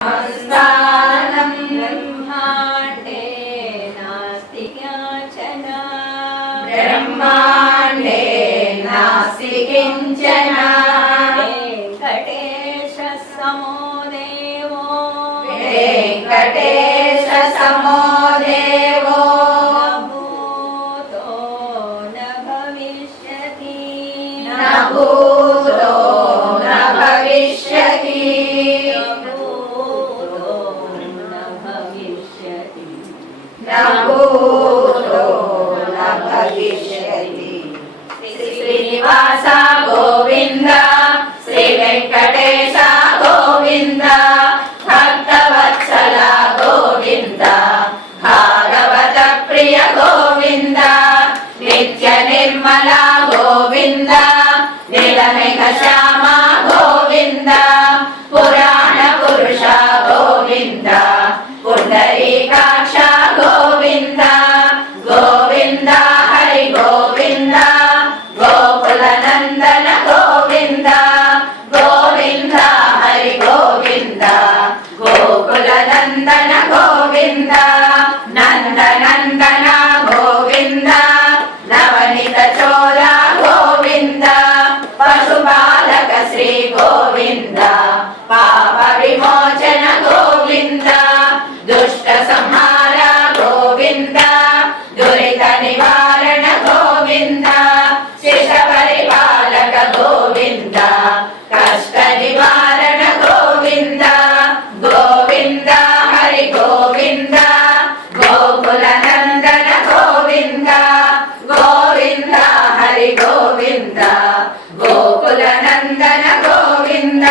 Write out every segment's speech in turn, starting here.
स्थानं ब्रह्माण्डे नास्ति किञ्चन ब्रह्माण्डे नास्ति किञ्चन वेङ्कटेशः समो देवो वेङ्कटेशः समो देवो न भूतो न भविष्यति न भूतो न भविष्यति न भूतो न भविष्यति। श्रीनिवास गोविंद श्री वेंकटेश गोविंद भक्तवत्सल गोविंद भागवत प्रिय गोविंद नित्य निर्मल गोविंद नीलमेघ श्याम गोविंद पुराण पुरुष गोविंद पुंडरीकाक्ष गोविंद गोविंद हरि गोविंद गोकुल नंदन गोविंद गोविंद हरि गोविंद गोकुल नंदन गोविंद नंद नंदन गोविंद नवनीत चोर गोविंद पशुपालक श्री गोविंद पाप विमोचन गोविंद दुष्ट संहार गोविंद दुरित निवारण गोविंद शिष परिपालक गोविंद कष्ट निवारण गोविंद गोविंद हरि गोविंद गोकुल नंदन गोविंद गोविंद हरि गोविंद गोकुल नंदन गोविंद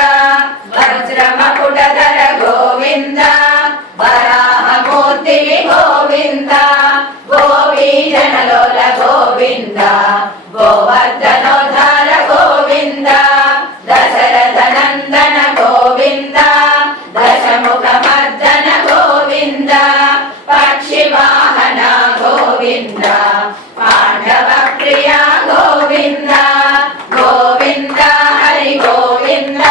वज्र मकुटधर गोविंद वराहमूर्ति गोविंद गोपीजनलोल गोविंद गोवर्धनोद्धार गोविंद दशरथ नंदन गोविंद दशमुखमर्दन गोविंद पक्षिवाहन गोविंद पांडव प्रिय गोविंद गोविंद हरि गोविंद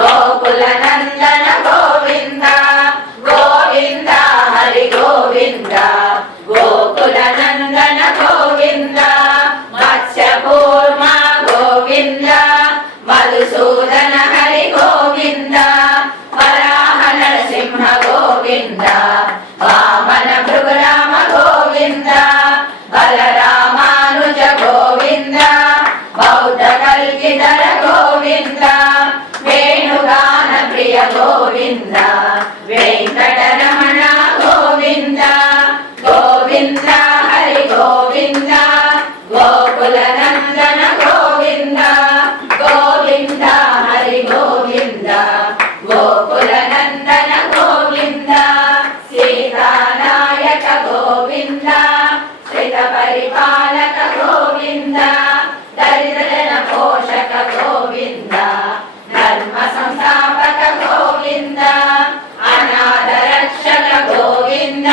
गोकुल नंदन गोविंद गोविंद हरि गोविंद गोकुल नंदन गोविंद मत्स्यकूर्म गोविंद मधुसूदन हरि गोविंद वराह नरसिंह गोविंद वामन भृगुराम गोविंद बलरामानुज गोविंद बौद्ध कल्किधर गोविंद वेणुगान प्रिय गोविंद वेंकटरमण गोविंद गोविंद हरि गोविंद गोकुल नंदन गोविंद गोविंद हरि गोविंद गोकुल नंदन गोविंद सीतानायक गोविंद श्रित परिपालक गोविंद दरिद्रजन पोषक गोविंद धर्म संस्थापक गोविंद अनाथ रक्षक गोविंद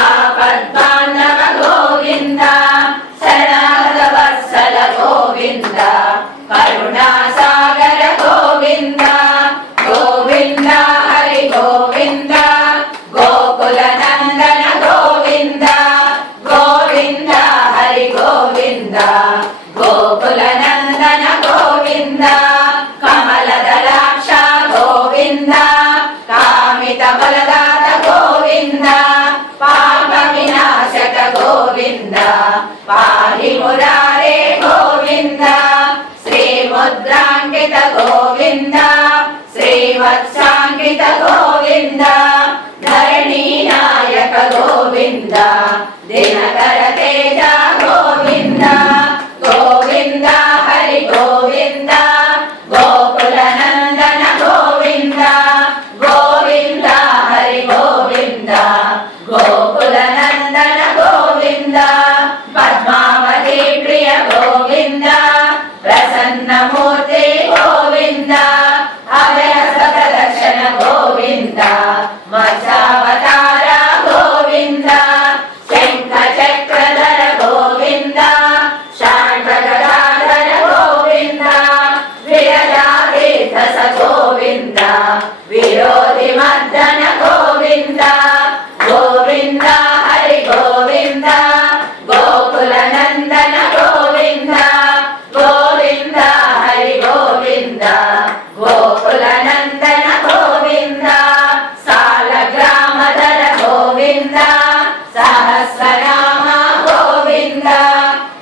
आपद्बांधव गोविंद शरणागत वत्सल गोविंद करुणासागर गोविंद गोविंद हरि गोविंद गोकुल नंदन गोविंद गोविंद हरि गोविंद गोकुल नंदन गोविंद कमलदलाक्ष गोविंद कामित बलदात गोविंद पाप विनाशक गोविंद पाहि मुरारे गोविंद श्रीमुद्रांकित गोविंद श्रीवत्सांकित गोविंद धरणी नायक गोविंद दिनकर तेज गोविंद गोविंद हरि गोविंद गोकुल नंदन गोविंद गोविंद हरि गोविंद गोकुल नंदन गोविंद पद्मावती प्रिय गोविंद प्रसन्न मूर्ति गोविंद अभय प्रदर्शन गोविंद मत्स्यावतार गोविंद शंख चक्रधर गोविंद शांत गदाधर गोविंद विरजा तीर्थ स गोविंद विरोधि గోవింద గోవింద హరి గోవింద గోకుల నందన గోవింద గోవింద హరి గోవింద గోకుల నందన గోవింద సాలగ్రామధర గోవింద సహస్రనామ గోవింద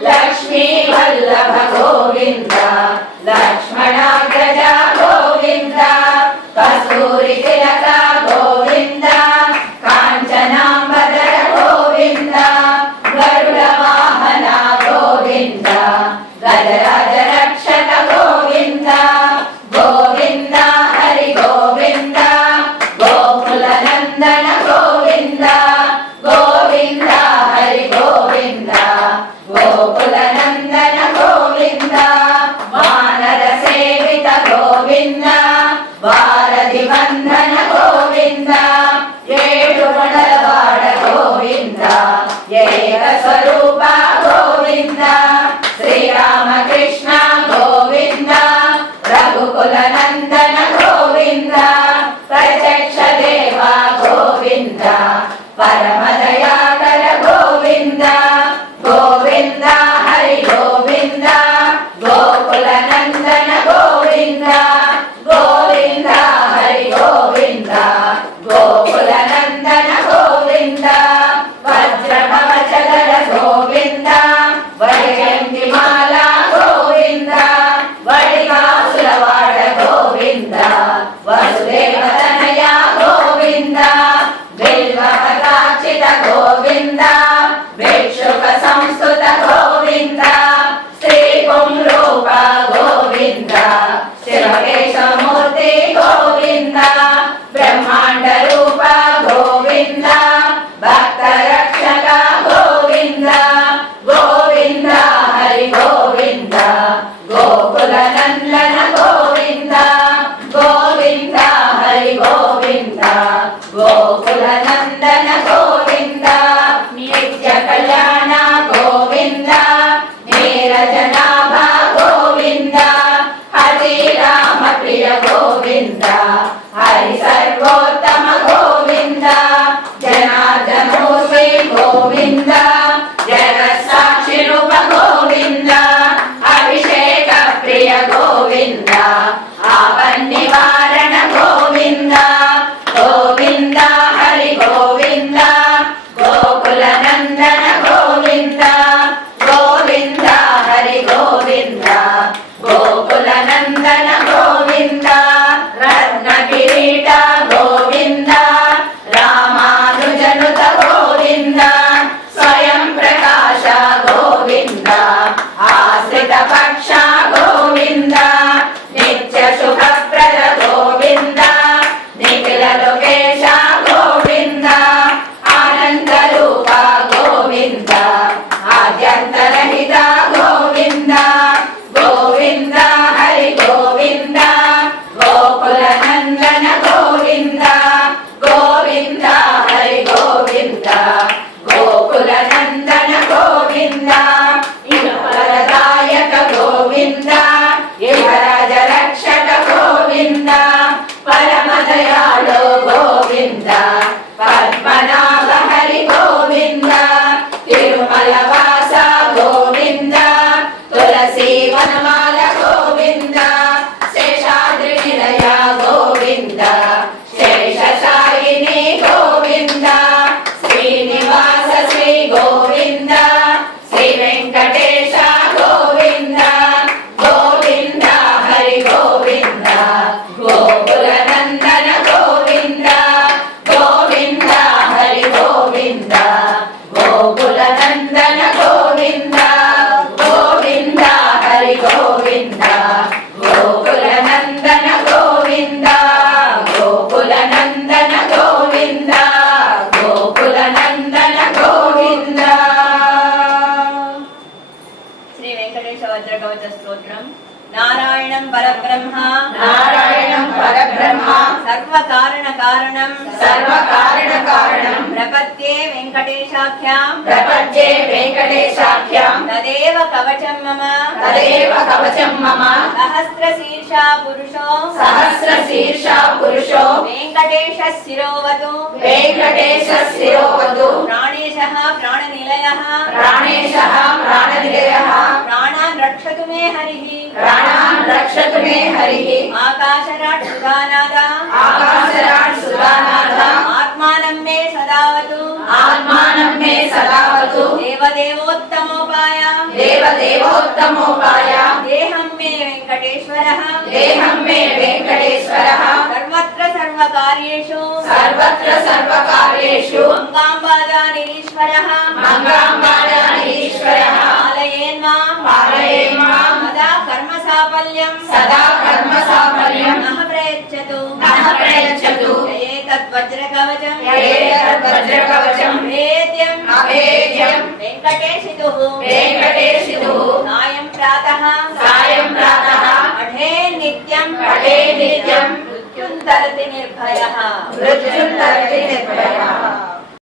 లక్ష్మీ వల్లభ గోవింద లక్ష్మణాగ్రజ గోవింద కస్తూరి తిలక గోవింద కాంచనాంబర గోవింద గరుడ వాహన గోవింద గజరాజ రక్షక గోవింద గోవింద హరి గోవింద గోకుల నందన గోవింద గోవింద హరి గోవింద గోకుల నందన గోవింద వానర సేవిత గోవింద వారధి వందన గోవింద ఏడు మండలవాడ గోవింద ఏక స్వరూప గోవింద శ్రీరామకృష్ణ గోవింద రఘుకుల నందన గోవింద ప్రత్యక్ష దేవ గోవింద పరమ దయాకర గోవింద గోవింద హరి గోవింద గోకుల నందన గోవింద గోవింద హరి గోవింద గోకుల నందన గోవింద వజ్రభవచదర గోవింద వజయంతి మాల గోవింద వడివాసులవాడ గోవింద వసుదేవ తనయ గోవింద బిల్వపతార్చిత గోవింద భిక్షుక సంస్కృత గోవింద శ్రీ పుంరూప గోవింద శివకేశమూర్తి గోవింద బ్రహ్మాండ రూప గోవింద భక్త రక్షక గోవింద గోవింద హరి గోవింద గోకుల నందన గోవింద గోవింద హరి గోవింద గోకుల నందన గోవింద నిత్య కళ్యాణ గోవింద నీరజనాభ గోవింద హరి రామ ప్రియ గోవింద హరి సర్వోత్తమ గోవింద జనార్దనమూర్తి గోవింద జగత్సాక్షి రూప గోవింద అభిషేక ప్రియ గోవింద ఆపన్నివారణ గోవింద గోవింద హరి గోవింద గోకుల నందన గోవింద గోవింద హరి గోవింద గోకుల నందన గోవింద రత్న కిరీట గోవింద రామానుజనుత గోవింద స్వయం ప్రకాశ గోవింద ఆశ్రిత పక్ష గోవింద నిత్య శుభప్రద గోవింద నిఖిల లోకేశ గోవింద ఆనంద రూప గోవింద ఆద్యంతరహిత గోవింద గోవింద హరి గోవింద గోకుల నందన గోవింద గోవింద హరి గోవింద గోకుల నందన గోవింద ఇహపరదాయక గోవింద ఇహరాజ రక్షక గోవింద పరమ దయాళు గోవింద పద్మనాభ హరి గోవింద తిరుమల వాస గోవింద తులసి వనమాల గోవింద శేషాద్రి నిలయ గోవింద శేషశాయిని గోవింద శ్రీనివాస శ్రీ గోవింద శ్రీ వెంకటేశ గోవింద గోవింద హరి గోవింద గోకుల నందన గోవింద గోవింద హరి గోవింద గోకుల నందన గోవింద గోవింద హరి గోవింద గోకుల నందన గోవింద గోకుల నందన कारणं प्रपद्ये वेङ्कटेशाख्यां तदेव कवचं मम सहस्रशीर्षा पुरुषो वेङ्कटेशः शिरोवतु प्राणेशः प्राणनिलयः प्राणान् रक्षतु मे हरिः आकाशराट् सुधानाद आत्मानं मे सदावतु देवदेवोत्तमोपाय देहं मे वेङ्कटेश्वरः सर्वत्र सर्वकार्येषु मङ्गाम्बादानीश्वरः पालयेन् मां सदा कर्म साफल्यं नः प्रयच्छतु एतद्वज्रकवचं अभेद्यं वेङ्कटेशितुः सायं प्रातः पठे नित्यं मृत्युं तरति निर्भयः